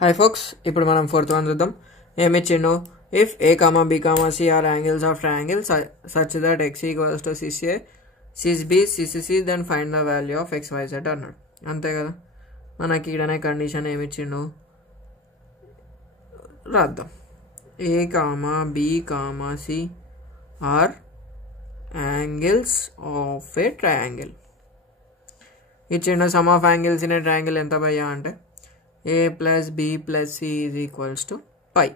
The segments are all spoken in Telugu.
Hi folks, ఇప్పుడు మనం fourth one చూద్దాం. ఏమి ఇచ్చిండు? If a comma b comma c are angles of triangle such that x equals to CA, cis b, CC, then find the value of xyz అన్నాడు. అంతే కదా, మనకి ఈడనే కండిషన్ ఏమి ఇచ్చిండు రాద్దాం. a comma b comma c are angles of a triangle. ఇచ్చిండు some of angles in a triangle ఎంత భయ్యా అంటే a plus b plus c is equals to pi.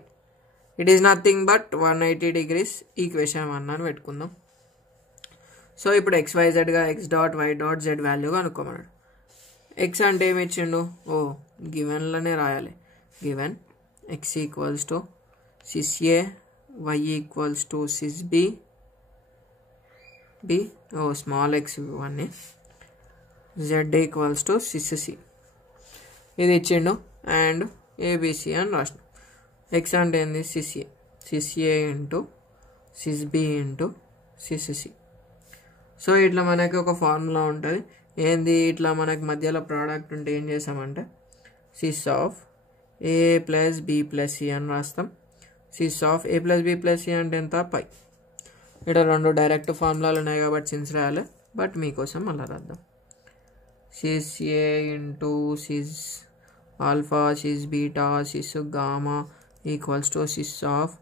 It is nothing but 180 degrees equation 1 అని పెట్టుకుందాం. సో ఇప్పుడు xyz గా x dot y dot z value కనుక్కోమన్నాడు. x అంటే ఏమి ఇచ్చిండు? గివెన్లోనే రాయాలి. Given x equals to cis A, y equals to cis B, small x ఇవన్నీ, z equals to cis C ఇది ఇచ్చిండు. అండ్ ఏబిసి అని రాసినాం. ఎక్స్ అంటే ఏంది? Cis A into cis B into cis C. So ఇట్లా మనకి ఒక ఫార్ములా ఉంటుంది. ఏంది? ఇట్లా మనకి మధ్యలో ప్రోడక్ట్ ఉంటే ఏం చేసామంటే cis of A plus B plus C అని రాస్తాం. Cis of A plus B plus C అంటే ఎంత? పై. ఇక్కడ రెండు డైరెక్ట్ ఫార్ములాలు ఉన్నాయి కాబట్టి సిన్స్ రాయాలి, బట్ మీకోసం అలా రాద్దాం. Cis A into cis alpha cis beta cis gamma equals to cis of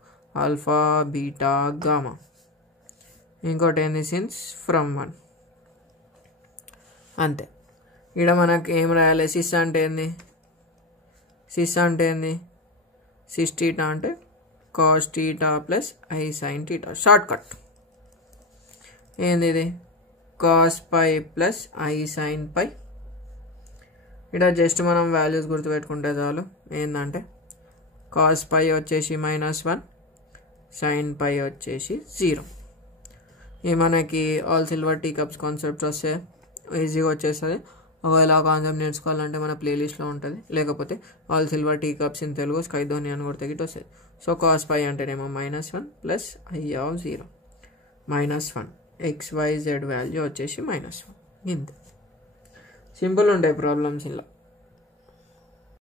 alpha beta gamma. ఇంకోటి ఏంది? Since from 1. అంతే. ఇక్కడ మనకు ఏం రాయాలి? సిస్ అంటే ఏంది? సిస్ టీటా అంటే cos theta plus i sine theta. Short cut ఏంది ఇది? Cos pi plus i sine pi. ఇక్కడ జస్ట్ మనం వాల్యూస్ గుర్తుపెట్టుకుంటే చాలు. ఏంటంటే కాస్ పై వచ్చేసి -1, సైన్ పై వచ్చేసి 0. ఈ మనకి all silver tea cups concepts వస్తే ఈజీగా వచ్చేస్తుంది. ఒకవేళ ఆ కాన్సెప్ట్ నేర్చుకోవాలంటే మన ప్లేలిస్ట్లో ఉంటుంది, లేకపోతే all silver tea cups in Telugu స్కై ధోని అని కొడితే గిట్ వస్తుంది. సో కాస్ పై అంటేనేమో -1 plus i of 0 -1, XYZ value వచ్చేసి -1. ఇంతే. సింపుల్ ఉంటాయి ప్రాబ్లమ్స్ ఇలా.